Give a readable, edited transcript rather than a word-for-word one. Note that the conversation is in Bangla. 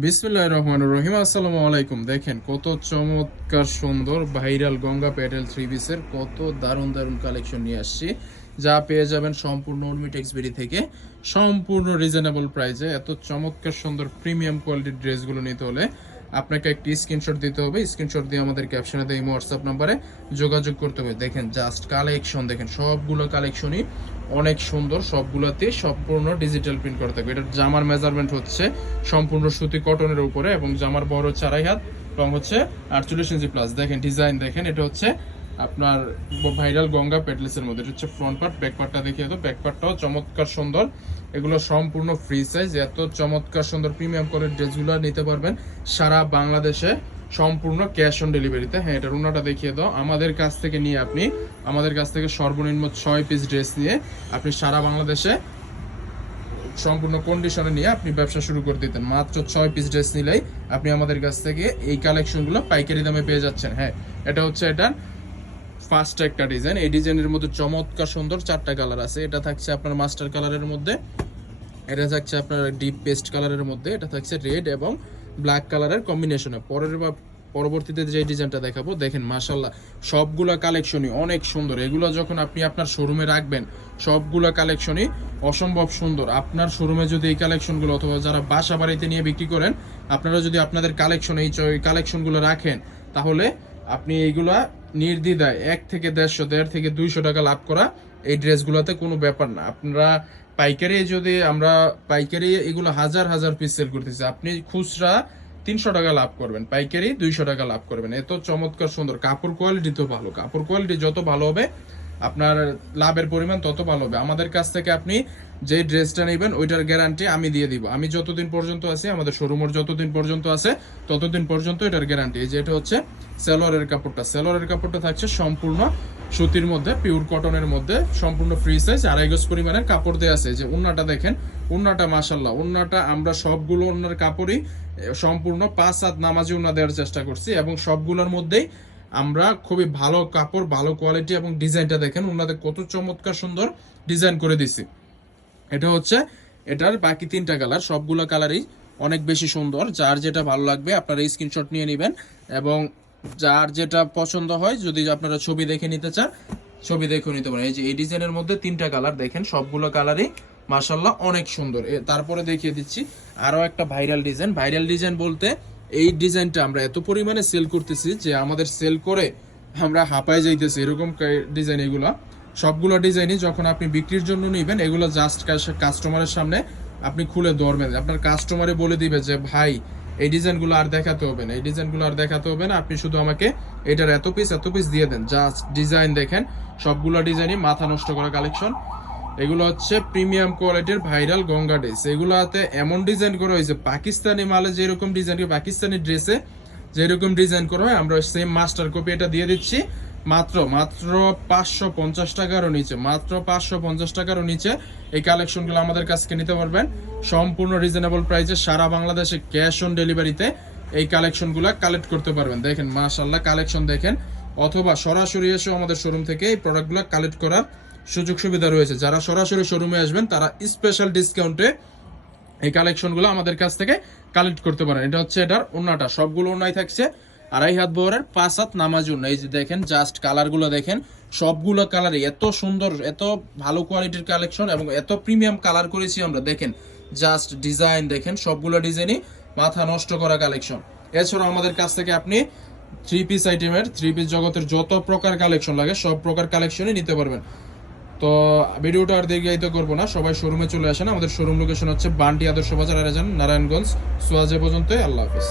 বিসমিল্লাহির রহমানির রহিম। আসসালামু আলাইকুম। দেখেন কত চমৎকার সুন্দর ভাইরাল গঙ্গা প্যাটেল থ্রি পিসের কত দারুণ দারুণ কালেকশন নিয়ে আসছি, যা পেয়ে যাবেন সম্পূর্ণ উর্মি টেক্সবেরি থেকে সম্পূর্ণ রিজনেবল প্রাইসে। এত চমৎকার সুন্দর প্রিমিয়াম কোয়ালিটির ড্রেসগুলো নিতে হলে আপনাকে একটি স্ক্রিনশট দিতে হবে। স্ক্রিনশট দিয়ে আমাদের ক্যাপশনে দিয়ে হোয়াটসঅ্যাপ নাম্বারে যোগাযোগ করতে হবে। দেখেন জাস্ট কালেকশন দেখেন, সবগুলো কালেকশনই অনেক সুন্দর, সবগুলোতে সম্পূর্ণ ডিজিটাল প্রিন্ট করা থাকবে। এটার জামার মেজারমেন্ট হচ্ছে সম্পূর্ণ সুতি কটনের উপরে এবং জামার বড় হচ্ছে 2.5 হাত, রং হচ্ছে 48 ইঞ্চি প্লাস। দেখেন ডিজাইন দেখেন, এটা হচ্ছে আপনার ভাইরাল গঙ্গা প্যাটেলসের মধ্যে। এটা হচ্ছে ফ্রন্ট পার্ট, ব্যাক পার্টটা দেখিয়ে দাও। ব্যাক পার্টটাও চমৎকার সুন্দর, এগুলো সম্পূর্ণ ফ্রি সাইজ। এত চমৎকার সুন্দর প্রিমিয়াম কোয়ালিটির ড্রেসগুলো নিতে পারবেন সারা বাংলাদেশে সম্পূর্ণ ক্যাশ অন ডেলিভারিতে। হ্যাঁ, এটা রুনাটা দেখিয়ে দাও। আমাদের কাছ থেকে নিয়ে আপনি আমাদের কাছ থেকে সর্বনিম্ন 6 পিস ড্রেস নিয়ে আপনি সারা বাংলাদেশে সম্পূর্ণ কন্ডিশনে নিয়ে আপনি ব্যবসা শুরু করে দিতেন। মাত্র 6 পিস ড্রেস নিলেই আপনি আমাদের কাছ থেকে এই কালেকশনগুলো পাইকারি দামে পেয়ে যাচ্ছেন। হ্যাঁ, এটা হচ্ছে এটার ফার্স্ট একটা ডিজাইন। এই ডিজাইনের মধ্যে চমৎকার সুন্দর 4টা কালার আছে। এটা থাকছে আপনার মাস্টার কালারের মধ্যে, এটা থাকছে আপনার ডিপ পেস্ট কালারের মধ্যে, এটা থাকছে রেড এবং ব্ল্যাক কালারের কম্বিনেশনে। পরবর্তীতে যে ডিজাইনটা দেখাবো দেখেন, মাশাল্লাহ সবগুলা কালেকশনই অনেক সুন্দর। এগুলো যখন আপনি আপনার শোরুমে রাখবেন সবগুলা কালেকশনই অসম্ভব সুন্দর। আপনার শোরুমে যদি এই কালেকশনগুলো অথবা যারা বাসা বাড়িতে নিয়ে বিক্রি করেন, আপনারা যদি আপনাদের কালেকশন এই কালেকশনগুলো রাখেন, তাহলে আপনি এইগুলা নির্দ্বিধায় 1 থেকে 1.5 থেকে 200 টাকা লাভ করা এই ড্রেসগুলোতে কোনো ব্যাপার না। আপনারা পাইকারি, যদি আমরা পাইকারি এগুলো হাজার হাজার পিস সেল করতেছি, আপনি খুচরা 300 টাকা লাভ করবেন, পাইকারি 200 টাকা লাভ করবেন। এত চমৎকার সুন্দর কাপড় কোয়ালিটি তো ভালো, কাপড় কোয়ালিটি যত ভালো হবে আপনার লাভের পরিমাণ তত ভালো হবে। আমাদের কাছ থেকে আপনি যে ড্রেসটা নেবেন ওইটার গ্যারান্টি আমি দিয়ে দিব। আমি যতদিন পর্যন্ত আছি, আমাদের শোরুমের যতদিন পর্যন্ত আছে ততদিন পর্যন্ত এটার গ্যারান্টি। এই যে এটা হচ্ছে সেলোয়ারের কাপড়টা, সেলোয়ারের কাপড়টা থাকছে সম্পূর্ণ সুতির মধ্যে, পিওর কটনের মধ্যে, সম্পূর্ণ ফ্রি সাইজ, 2.5 গজ পরিমাণের কাপড় দেওয়া আছে। যে ওন্নাটা দেখেন, ওন্নাটা মাশাল্লাহ, ওন্নাটা আমরা সবগুলো ওন্নার কাপড়ই সম্পূর্ণ 5 হাত নামাজি ওন্না দেওয়ার চেষ্টা করছি এবং সবগুলোর মধ্যেই আমরা খুবই ভালো কাপড়, ভালো কোয়ালিটি এবং ডিজাইনটা দেখেন ওনাদের কত চমৎকার সুন্দর ডিজাইন করে দিছি। এটা হচ্ছে এটার বাকি 3টা কালার, সবগুলো কালারই অনেক বেশি সুন্দর। যার যেটা ভালো লাগবে আপনারা স্ক্রিনশট নিয়ে নেবেন এবং যার যেটা পছন্দ হয়, যদি আপনারা ছবি দেখে নিতে চান ছবি দেখে নিতে পারেন। এই যে এই ডিজাইনের মধ্যে 3টা কালার দেখেন, সবগুলো কালারই মাশাল্লাহ অনেক সুন্দর। তারপরে দেখিয়ে দিচ্ছি আরো একটা ভাইরাল ডিজাইন। ভাইরাল ডিজাইন বলতে এই ডিজাইনটা আমরা এত পরিমাণে সেল করতেছি যে আমাদের সেল করে আমরা হাঁপায় যাইতেছি, এরকম ডিজাইন। এগুলো সবগুলো ডিজাইনই যখন আপনি বিক্রির জন্য নেবেন, এগুলো জাস্ট কাস্টমারের সামনে আপনি খুলে ধরবেন, আপনার কাস্টমারে বলে দিবে যে ভাই এই ডিজাইনগুলো আর দেখাতে হবে না, এই ডিজাইনগুলো আর দেখাতে হবে না, আপনি শুধু আমাকে এটার এত পিস দিয়ে দেন। জাস্ট ডিজাইন দেখেন, সবগুলো ডিজাইনই মাথা নষ্ট করা কালেকশন। এগুলো হচ্ছে প্রিমিয়াম কোয়ালিটির ভাইরাল গঙ্গা ড্রেস। এগুলোতে এমন ডিজাইন করা হয়েছে, পাকিস্তানি মালে যেরকম ডিজাইন, পাকিস্তানি ড্রেসে যেরকম ডিজাইন করা হয় আমরা সেম মাস্টার কপি এটা দিয়ে দিচ্ছি মাত্র 550 টাকারও নিচে। মাত্র 550 টাকারও নিচে এই কালেকশনগুলো আমাদের কাছ থেকে নিতে পারবেন সম্পূর্ণ রিজনেবল প্রাইসে। সারা বাংলাদেশে ক্যাশ অন ডেলিভারিতে এই কালেকশনগুলো কালেক্ট করতে পারবেন। দেখেন মাশাআল্লাহ কালেকশন দেখেন, অথবা সরাসরি এসে আমাদের শোরুম থেকে এই প্রোডাক্টগুলো কালেক্ট করার সুযোগ সুবিধা রয়েছে। যারা সরাসরি শোরুমে আসবেন তারা স্পেশাল ডিসকাউন্টে এই কালেকশনগুলো আমাদের কাছ থেকে কালেক্ট করতে পারেন। এটা হচ্ছে এটার ওন্নাটা, সবগুলো ওন্নাই থাকছে 2.5 হাত বহরের 5 হাত নামাজ ওন্না। এই যে দেখেন জাস্ট কালারগুলো দেখেন, সবগুলো কালারই এত সুন্দর, এত ভালো কোয়ালিটির কালেকশন এবং এত প্রিমিয়াম কালার করেছি আমরা। দেখেন জাস্ট ডিজাইন দেখেন, সবগুলো ডিজাইনই মাথা নষ্ট করা কালেকশন। এছাড়াও আমাদের কাছ থেকে আপনি 3 পিস আইটেমের, 3 পিস জগতের যত প্রকার কালেকশন লাগে সব প্রকার কালেকশনই নিতে পারবেন। তো ভিডিওটা আর দীর্ঘায়িত করবো না, সবাই শোরুমে চলে আসেন। আমাদের শোরুম লোকেশন হচ্ছে বান্টি আদর্শ বাজার, আরেজান, নারায়ণগঞ্জ। সোয়াজে পর্যন্ত। আল্লাহ হাফেজ।